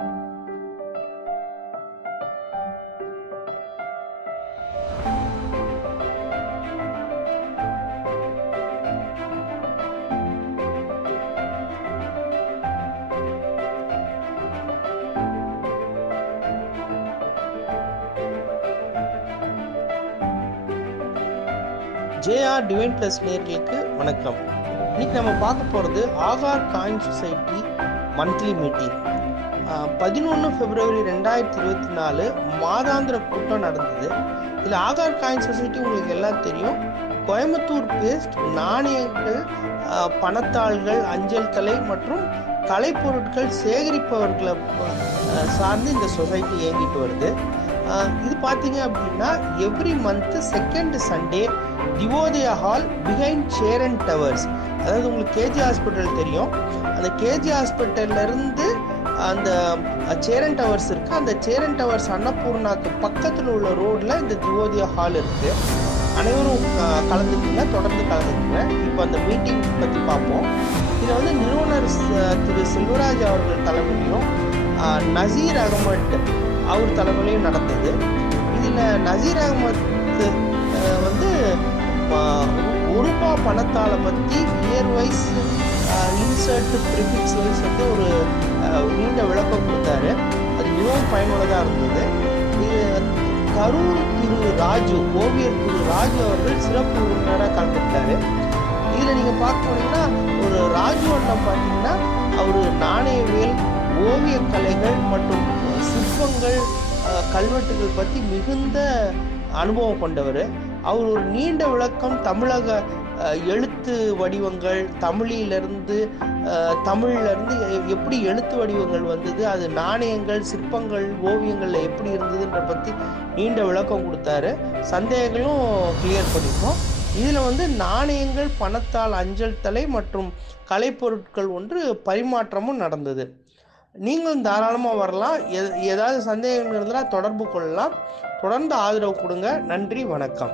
JR divine plus நேயர்களுக்கு வணக்கம். இன்னைக்கு நம்ம பார்க்க போகிறது ஆகார் காயின் சொசைட்டி மந்த்லி மீட்டிங். 11 பிப்ரவரி 2024 மாதாந்திர கூட்டம் நடந்தது. இதில் ஆகார் காயின் சொசைட்டி உங்களுக்கு எல்லாம் தெரியும். கோயம்புத்தூர் பேஸ்ட் நாணயங்கள், பணத்தாள்கள், அஞ்சல் தலை மற்றும் கலைப்பொருட்கள் சேகரிப்பவர்களை சார்ந்து இந்த சொசைட்டி இயங்கிட்டு வருது. இது பார்த்தீங்க அப்படின்னா every month second Sunday Divodaya hall behind Cheran towers, அதாவது உங்களுக்கு கேஜி ஹாஸ்பிட்டல் தெரியும், அந்த கேஜி ஹாஸ்பிட்டல்லேருந்து அந்த சேரன் டவர்ஸ் இருக்குது. அந்த சேரன் டவர்ஸ் அன்னபூர்ணாக்கு பக்கத்தில் உள்ள ரோடில் இந்த திவோதயா ஹால் இருக்குது. அனைவரும் கலந்துக்குங்க, தொடர்ந்து கலந்துக்குங்க. இப்போ அந்த மீட்டிங் பற்றி பார்ப்போம். இதில் வந்து நிறுவனர் திரு செல்வராஜ் அவர்கள் தலைமையிலும் நசீர் அகமட் அவர் தலைமையிலையும் நடந்தது. இதில் நசீர் அகமத் வந்து ரூபா பணத்தாளை பற்றி year wise insert prefix wise வந்து ஒரு நீண்ட விளக்கம் கொடுத்தாரு. அது மிகவும் பயனுள்ளதாக இருந்தது. கரூர் திரு ராஜு, ஓவியர் திரு ராஜு அவர்கள் சிறப்பு உறுப்பினராக கலந்துக்கிட்டாரு. இதில் நீங்கள் பார்க்க போனீங்கன்னா ஒரு ராஜு அண்ணன் பார்த்தீங்கன்னா அவர் நாணயவியல், ஓவியக் கலைகள் மற்றும் சிற்பங்கள், கல்வெட்டுகள் பற்றி மிகுந்த அனுபவம் கொண்டவர். அவர் ஒரு நீண்ட விளக்கம் தமிழக எழுத்து வடிவங்கள், தமிழிலிருந்து எப்படி எழுத்து வடிவங்கள் வந்தது, அது நாணயங்கள், சிற்பங்கள், ஓவியங்களில் எப்படி இருந்ததுன்ற பற்றி நீண்ட விளக்கம் கொடுத்தாரு. சந்தேகங்களும் கிளியர் பண்ணிப்போம். இதில் வந்து நாணயங்கள், பணத்தால், அஞ்சல் தலை மற்றும் கலைப்பொருட்கள் ஒன்று பரிமாற்றமும் நடந்தது. நீங்களும் தாராளமாக வரலாம். ஏதாவது சந்தேகங்கள் இருந்தால் தொடர்பு கொள்ளலாம். தொடர்ந்து ஆதரவு கொடுங்க. நன்றி, வணக்கம்.